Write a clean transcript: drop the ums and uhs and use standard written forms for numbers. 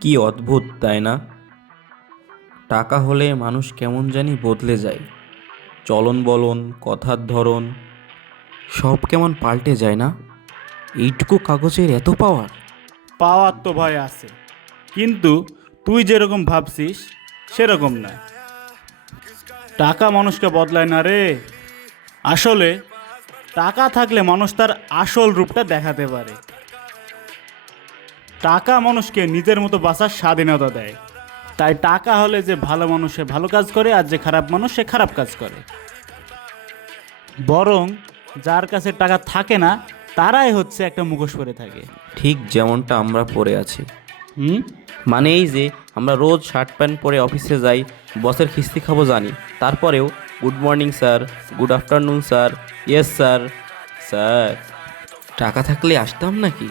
কি অদ্ভুত তাই না? টাকা হলে মানুষ কেমন জানি বদলে যায়। চলন বলন, কথার ধরন সব কেমন পাল্টে যায় না? এইটুকু কাগজের এত পাওয়ার! পাওয়ার তো ভয় আছে, কিন্তু তুই যেরকম ভাবছিস সেরকম না। টাকা মানুষকে বদলায় না রে। আসলে টাকা থাকলে মানুষ তার আসল রূপটা দেখাতে পারে। টাকা মানুষকে নিজের মতো বাঁচার স্বাধীনতা দেয়। তাই টাকা হলে যে ভালো মানুষ সে ভালো কাজ করে, আর যে খারাপ মানুষ সে খারাপ কাজ করে। বরং যার কাছে টাকা থাকে না তারাই হচ্ছে একটা মুখোশ পরে থাকে। ঠিক যেমনটা আমরা পড়ে আছি। হুম। মানে এই যে আমরা রোজ শার্ট প্যান্ট পরে অফিসে যাই, বসের খিস্তি খাবো জানি, তারপরেও good morning sir, good afternoon sir, yes sir. Sir, টাকা থাকলে আসতাম নাকি?